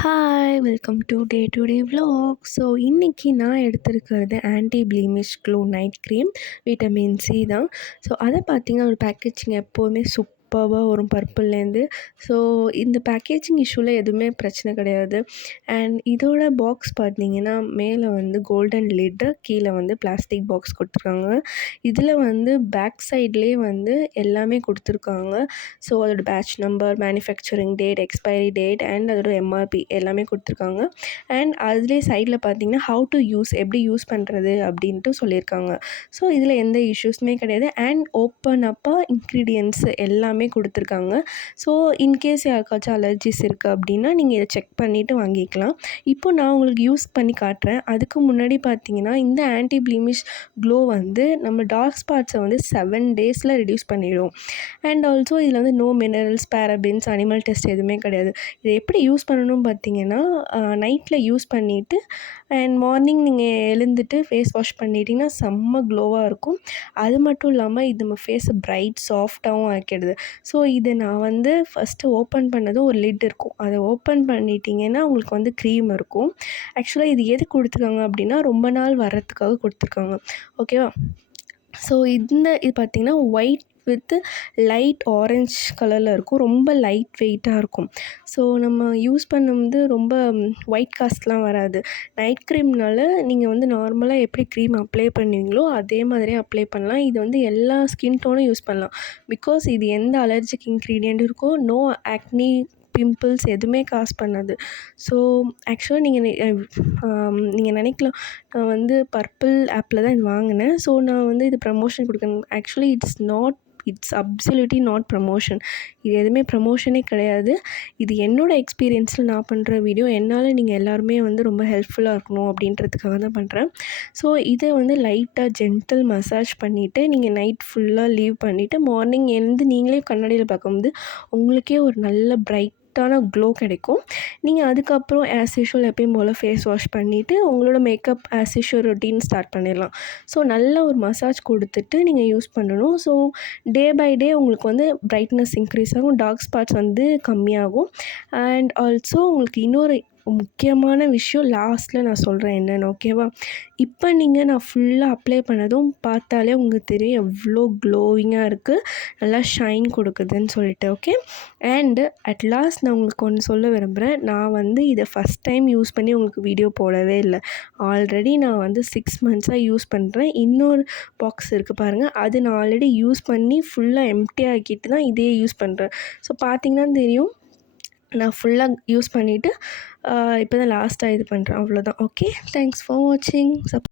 Hi welcome to the vlog. So இன்றைக்கி நான் எடுத்திருக்கிறது anti blemish glow night cream vitamin C தான். So அதை பார்த்தீங்கன்னா ஒரு பேக்கேஜிங் எப்போவுமே சூப்பராக வரும் பர்பிள்லேருந்து. ஸோ இந்த பேக்கேஜிங் இஷ்யூவில் எதுவுமே பிரச்சனை கிடையாது. அண்ட் இதோட பாக்ஸ் பார்த்தீங்கன்னா மேலே வந்து கோல்டன் லிட்டு, கீழே வந்து பிளாஸ்டிக் பாக்ஸ் கொடுத்துருக்காங்க. இதில் வந்து பேக் சைட்லேயே வந்து எல்லாமே கொடுத்துருக்காங்க. ஸோ அதோட batch number, manufacturing date, expiry date and அதோட எம்ஆர்பி எல்லாமே கொடுத்துருக்காங்க. அண்ட் அதுலேயே சைடில் பார்த்தீங்கன்னா ஹவு டு யூஸ், எப்படி யூஸ் பண்ணுறது அப்படின்ட்டு சொல்லியிருக்காங்க. ஸோ இதில் எந்த இஷ்யூஸுமே கிடையாது. அண்ட் ஓப்பன் அப்பாக இன்க்ரீடியன்ட்ஸ் எல்லாமே கொடுத்துருக்காங்க. ஸோ இன்கேஸ் யாருக்காச்சும் அலர்ஜிஸ் இருக்குது அப்படின்னா நீங்கள் இதை செக் பண்ணிவிட்டு வாங்கிக்கலாம். இப்போ நான் உங்களுக்கு யூஸ் பண்ணி காட்டுறேன். அதுக்கு முன்னாடி பார்த்தீங்கன்னா இந்த ஆன்டி ப்ளீமிஷ் க்ளோ வந்து நம்ம டார்க் ஸ்பாட்ஸை வந்து 7 டேஸில் ரெடியூஸ் பண்ணிடும். அண்ட் ஆல்சோ இதில் வந்து no minerals, parabens, animal test எதுவுமே கிடையாது. இதை எப்படி யூஸ் பண்ணணும்னு பார்த்தீங்கன்னா நைட்டில் யூஸ் பண்ணிவிட்டு அண்ட் மார்னிங் நீங்கள் எழுந்துட்டு ஃபேஸ் வாஷ் பண்ணிட்டீங்கன்னா செம்ம க்ளோவாக இருக்கும். அது மட்டும் இல்லாமல் இது நம்ம ஃபேஸை பிரைட் சாஃப்டாகவும் ஆக்கிடுது. ஸோ இதை நான் வந்து ஃபஸ்ட்டு ஓப்பன் பண்ணதும் ஒரு லிட் இருக்கும். அதை ஓப்பன் பண்ணிட்டீங்கன்னா உங்களுக்கு வந்து க்ரீம் இருக்கும். ஆக்சுவலாக இது எது கொடுத்துருக்காங்க அப்படின்னா ரொம்ப நாள் வர்றதுக்காக கொடுத்துருக்காங்க. ஓகேவா? ஸோ இது பார்த்திங்கன்னா ஒயிட் வித் லைட் ஆரஞ்ச் கலரில் இருக்கும். ரொம்ப லைட் வெயிட்டாக இருக்கும். ஸோ நம்ம யூஸ் பண்ணும்போது ரொம்ப ஒயிட் காஸ்ட்லாம் வராது. நைட் க்ரீம்னால நீங்கள் வந்து நார்மலாக எப்படி க்ரீம் அப்ளை பண்ணுவீங்களோ அதே மாதிரியே அப்ளை பண்ணலாம். இது வந்து எல்லா ஸ்கின் டோனும் யூஸ் பண்ணலாம். பிகாஸ் இது எந்த அலர்ஜிக் இன்க்ரீடியண்ட் இருக்கோ, நோ ஆக்னி, பிம்பிள்ஸ் எதுவுமே காஸ் பண்ணாது. ஸோ ஆக்சுவலாக நீங்கள் நினைக்கலாம் நான் வந்து பர்பிள் ஆப்பில் தான் இது வாங்கினேன். ஸோ நான் வந்து இது ப்ரமோஷன் கொடுக்கணும். Actually it's absolutely not promotion. இது எதுவுமே ப்ரமோஷனே கிடையாது. இது என்னோடய எக்ஸ்பீரியன்ஸில் நான் பண்ணுற வீடியோ. என்னால் நீங்கள் எல்லாருமே வந்து ரொம்ப ஹெல்ப்ஃபுல்லாக இருக்கணும் அப்படின்றதுக்காக தான் பண்ணுறேன். ஸோ இதை வந்து லைட்டாக ஜென்டில் மசாஜ் பண்ணிவிட்டு நீங்கள் நைட் ஃபுல்லாக லீவ் பண்ணிவிட்டு மார்னிங் எழுந்து நீங்களே கண்ணாடியில் பார்க்கும்போது உங்களுக்கே ஒரு நல்ல பிரைட்டான க்ளோ கிடைக்கும். நீங்கள் அதுக்கப்புறம் ஆஸ் யூஷுவல் எப்பயும் போல் ஃபேஸ் வாஷ் பண்ணிவிட்டு உங்களோட makeup as usual routine start பண்ணிடலாம். ஸோ நல்ல ஒரு மசாஜ் கொடுத்துட்டு நீங்கள் யூஸ் பண்ணணும். ஸோ டே பை டே உங்களுக்கு வந்து பிரைட்னஸ் இன்க்ரீஸ் ஆகும், டார்க் ஸ்பாட்ஸ் வந்து கம்மியாகும். அண்ட் ஆல்சோ உங்களுக்கு இன்னொரு முக்கியமான விஷயம் லாஸ்ட்டில் நான் சொல்கிறேன் என்னென்னு. ஓகேவா? இப்போ நான் ஃபுல்லாக அப்ளை பண்ணதும் பார்த்தாலே உங்களுக்கு தெரியும் எவ்வளோ க்ளோவிங்காக இருக்குது, நல்லா ஷைன் கொடுக்குதுன்னு சொல்லிட்டு. ஓகே. அண்டு அட் லாஸ்ட் நான் உங்களுக்கு ஒன்று சொல்ல விரும்புகிறேன். நான் வந்து இதை ஃபஸ்ட் டைம் யூஸ் பண்ணி உங்களுக்கு வீடியோ போடவே இல்லை. ஆல்ரெடி நான் வந்து 6 மந்த்ஸாக யூஸ் பண்ணுறேன். இன்னொரு பாக்ஸ் இருக்குது பாருங்கள், அது நான் ஆல்ரெடி யூஸ் பண்ணி ஃபுல்லாக எம்ப்டி ஆக்கிட்டு தான் இதே யூஸ் பண்ணுறேன். ஸோ பார்த்தீங்கன்னா தெரியும் நான் ஃபுல்லாக யூஸ் பண்ணிவிட்டு இப்போ தான் லாஸ்ட்டாக இது பண்ணுறேன். அவ்வளோதான். ஓகே. தேங்க்ஸ் ஃபார் வாட்சிங்.